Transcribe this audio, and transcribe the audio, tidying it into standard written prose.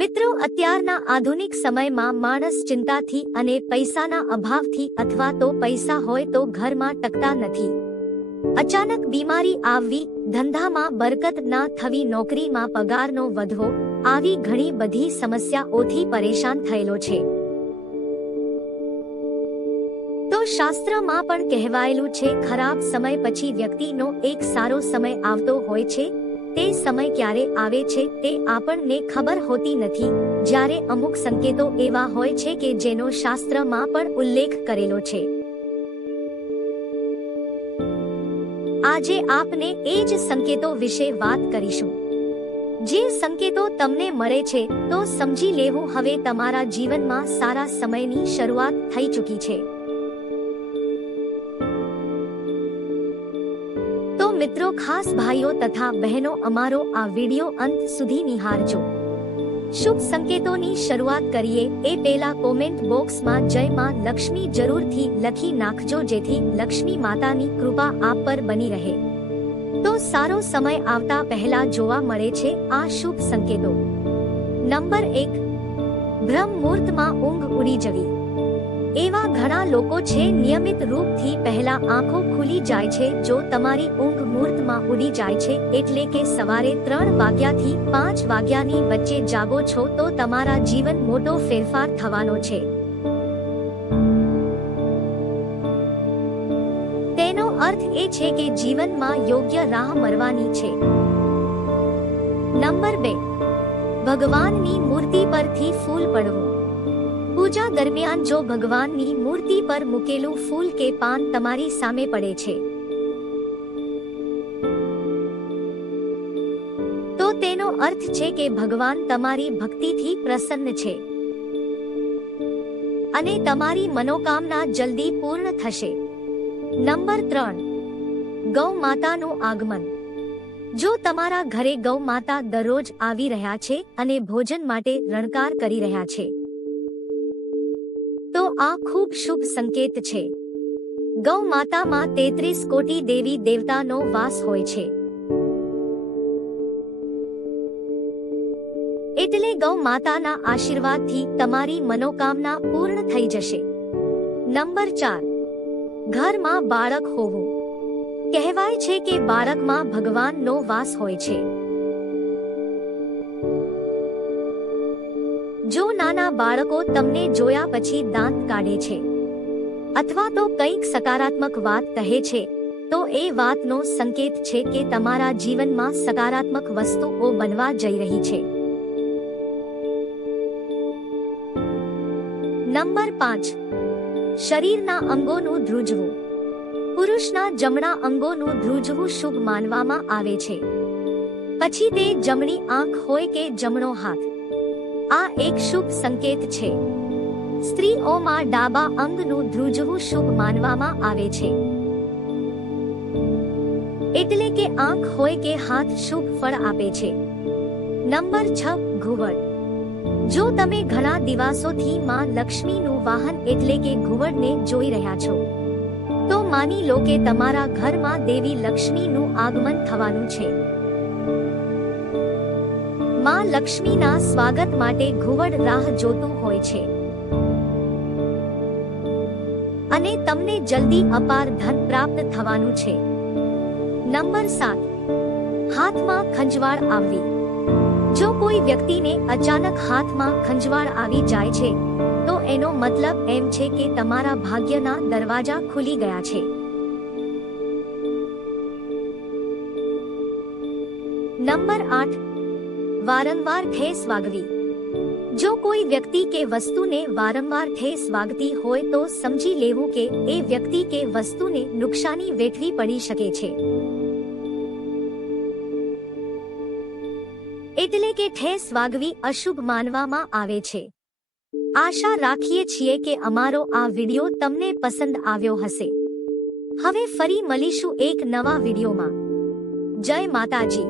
મિત્રો, અત્યારના આધુનિક સમયમાં માણસ ચિંતાથી અને પૈસાના અભાવથી અથવા તો પૈસા હોય તો ઘરમાં ટકતા નથી. અચાનક બીમારી આવવી, ધંધામાં બરકત ના થવી, નોકરીમાં પગારનો વધવો, આવી ઘણી બધી સમસ્યાઓથી પરેશાન થયેલો છે. તો શાસ્ત્રમાં પણ કહેવાયેલું છે, ખરાબ સમય પછી વ્યક્તિનો એક સારો સમય આવતો હોય છે. તે સમય ક્યારે આવે છે તે આપણને ખબર હોતી નથી, જ્યારે અમુક સંકેતો એવા હોય છે કે જેનો શાસ્ત્રમાં પણ ઉલ્લેખ કરેલો છે. આજે આપને એ જ સંકેતો વિશે વાત કરીશું. જે સંકેતો તમને મળે છે તો સમજી લેવું હવે તમારા જીવનમાં સારા સમયની શરૂઆત થઈ ચૂકી છે. તો મિત્રો, ખાસ ભાઈઓ તથા બહેનો, અમારો આ વિડિયો અંત સુધી નિહાળજો. શુભ સંકેતોની શરૂઆત કરીએ એ પહેલા કોમેન્ટ બોક્સમાં જય માં લક્ષ્મી જરૂરથી લખી નાખજો, જેથી લક્ષ્મી માતાની કૃપા આપ પર બની રહે. તો સારો સમય આવતા પહેલા જોવા મળે છે આ શુભ સંકેતો. નંબર 1, બ્રહ્મ મુહૂર્તમાં ઊંઘ ઉડી જવી. એવા ઘણા લોકો છે નિયમિત રૂપથી પહેલા આંખો ખુલી જાય છે. જો તમારી ઊંઘ મુહૂર્તમાં ઉડી જાય છે, એટલે કે સવારે 3 વાગ્યાથી 5 વાગ્યાની વચ્ચે જાગો છો, તો તમારા જીવન મોટો ફેરફાર થવાનો છે. તેનો અર્થ એ છે કે જીવનમાં યોગ્ય રાહ મળવાની છે. નંબર 2, ભગવાનની મૂર્તિ પરથી ફૂલ પડવું. પૂજા દરમિયાન જો ભગવાનની મૂર્તિ પર મૂકેલું ફૂલ કે પાન તમારી સામે પડે છે, તો તેનો અર્થ છે કે ભગવાન તમારી ભક્તિથી પ્રસન્ન છે અને તમારી મનોકામના જલ્દી પૂર્ણ થશે. નંબર 3, ગૌ માતાનું આગમન. જો તમારા ઘરે ગૌ માતા દરરોજ આવી રહ્યા છે અને ભોજન માટે રણકાર કરી રહ્યા છે, તો આ ખૂબ શુભ સંકેત છે. ગૌ માતામાં 33 કોટી દેવી દેવતાનો વાસ હોય છે, એટલે ગૌ માતાના આશીર્વાદથી તમારી મનોકામના પૂર્ણ થઈ જશે. નંબર 4, ઘરમાં બાળક હોવું. કહેવાય છે કે બાળકમાં ભગવાનનો વાસ હોય છે. જો નાના બાળકો તમને જોયા પછી દાંત કાઢે છે અથવા તો કંઈક સકારાત્મક વાત કહે છે, તો એ વાતનો સંકેત છે કે તમારા જીવનમાં સકારાત્મક વસ્તુઓ બનવા જઈ રહી છે. નંબર 5, શરીરના અંગોનું ધ્રુજવું. પુરુષના જમણા અંગોનું ધ્રુજવું શુભ માનવામાં આવે છે. પછી તે જમણી આંખ હોય કે જમણો હાથ, આ એક શુભ સંકેત છે. સ્ત્રીઓમાં ડાબા અંગનું ધ્રુજવું શુભ માનવામાં આવે છે, એટલે કે આંખ હોય કે હાથ શુભ ફળ આપે છે. નંબર 6, ઘુવડ. જો તમે ઘણા દિવસોથી માં લક્ષ્મીનું વાહન એટલે કે ઘુવડને જોઈ રહ્યા છો, તો માની લો કે તમારા ઘરમાં દેવી લક્ષ્મીનું આગમન થવાનું છે. માં લક્ષ્મીના સ્વાગત માટે ઘુવડ રાહ જોતું હોય છે અને તમને જલ્દી અપાર ધન પ્રાપ્ત થવાનું છે. નંબર 7, હાથમાં ખંજવાળ આવવી. જો કોઈ વ્યક્તિને અચાનક હાથમાં ખંજવાળ આવી જાય છે, તો એનો મતલબ એમ છે કે તમારા ભાગ્યના દરવાજા ખુલી ગયા છે. નંબર 8, વારંવાર ઠેસ વાગવી. જો કોઈ વ્યક્તિ કે વસ્તુને વારંવાર ઠેસ વાગતી હોય તો સમજી લેવું કે એ વ્યક્તિ કે વસ્તુને નુકસાની વેઠવી પડી શકે છે, એટલે કે ઠેસ વાગવી અશુભ માનવામાં આવે છે. આશા રાખીએ છીએ કે અમારો આ વિડિયો તમને પસંદ આવ્યો હશે. હવે ફરી મળીશું એક નવા વિડિયોમાં. જય માતાજી.